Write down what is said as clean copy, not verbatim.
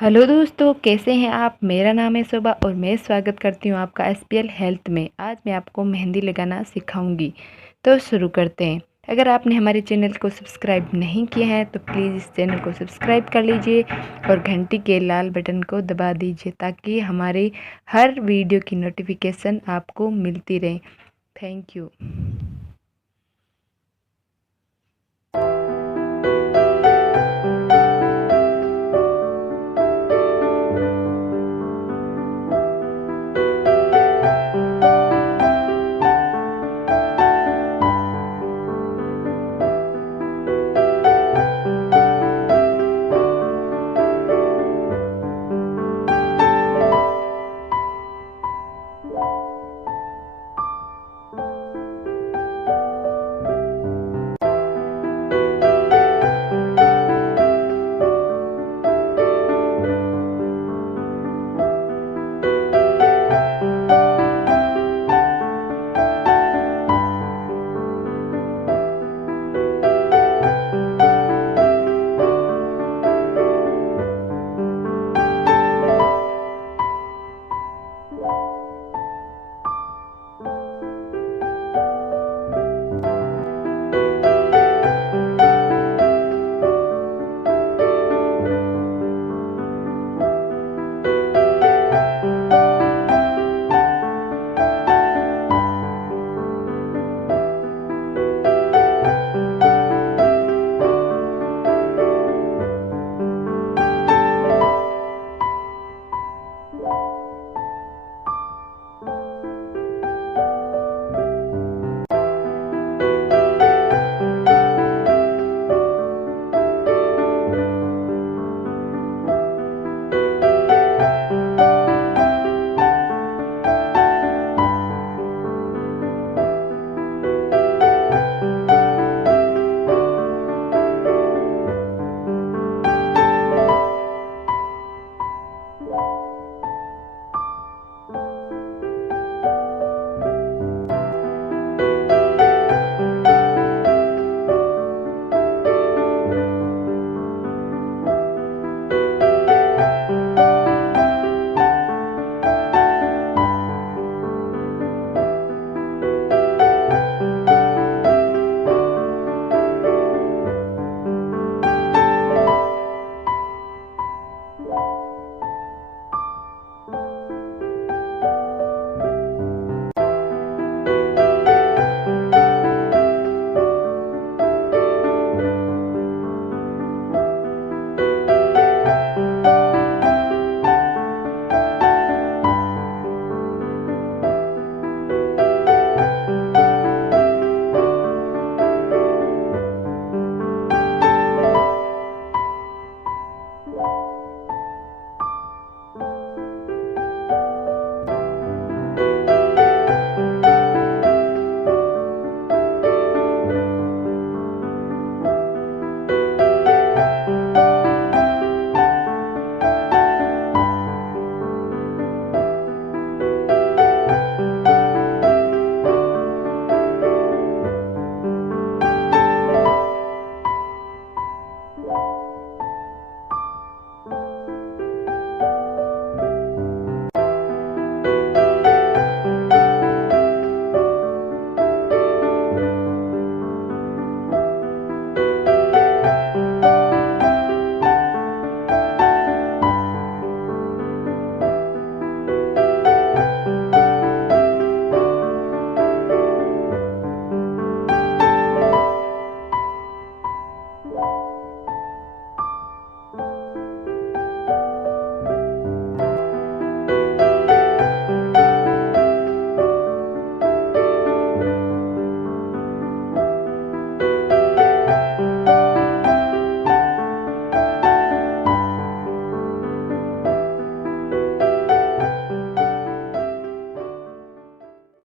हेलो दोस्तों, कैसे हैं आप। मेरा नाम है शोभा और मैं स्वागत करती हूँ आपका एसपीएल हेल्थ में। आज मैं आपको मेहंदी लगाना सिखाऊंगी। तो शुरू करते हैं। अगर आपने हमारे चैनल को सब्सक्राइब नहीं किया है तो प्लीज़ इस चैनल को सब्सक्राइब कर लीजिए और घंटी के लाल बटन को दबा दीजिए ताकि हमारी हर वीडियो की नोटिफिकेशन आपको मिलती रहे। Thank you.